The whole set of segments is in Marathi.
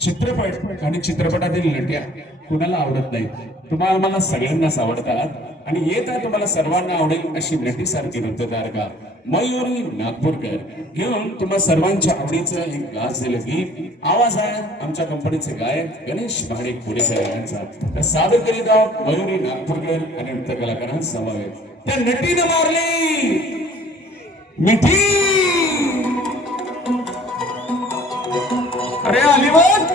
चित्रपट आणि चित्रपटातील नट्या कुणाला आवडत नाही? तुम्हाला मला सगळ्यांनाच आवडतात आणि येत आहे तुम्हाला सर्वांना आवडेल अशी नटीसारखी नृत्यतारका मयुरी नागपूरकर घेऊन तुम्हा सर्वांच्या आवडीचं एक गाजलेलं गीत आवाज आहे आमच्या कंपनीचे गायक गणेश भाडे पुणेकर यांचा. तर सादर करीत आहोत मयुरी नागपूरकर आणि नृत्य कलाकारांचा समावेश. त्या नटीनं मारली मिठी. अरे अलिबाग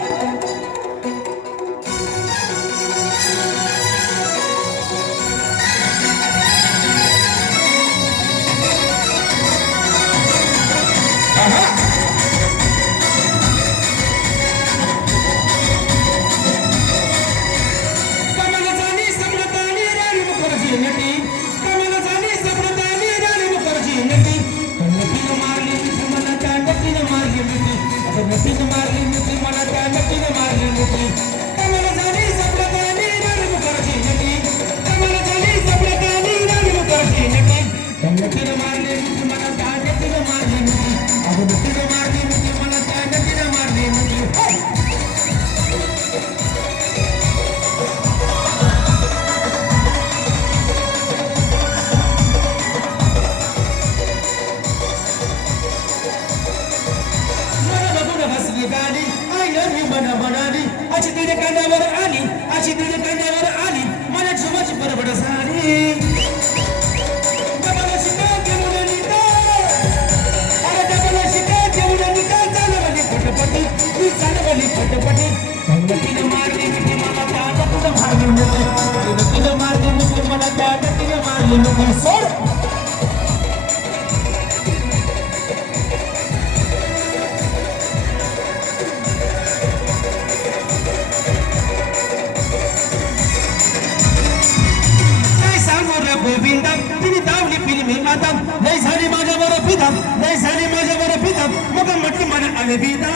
नाही झाली माझ्यावर पिता नाही झाली माझ्यावर पिता मग म्हटली मला आले पिता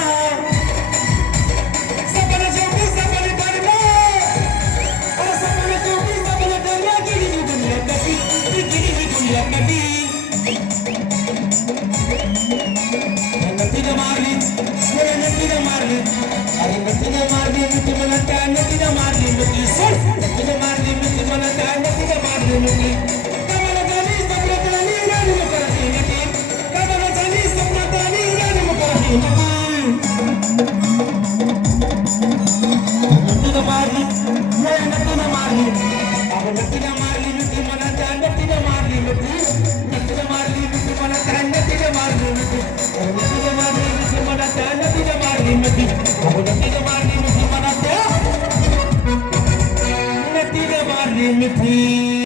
सपना शेवटी सपना करला अरे सपना शेवटी सपना करला गेली दुनिया कधी गेली दुनिया कधी नतीने मारली नतीने मारली अरे नतीने मारली मी मला त्या नतीने मारली नती सोड नतीने मारली मी मला त्या नतीने मारली नती मारली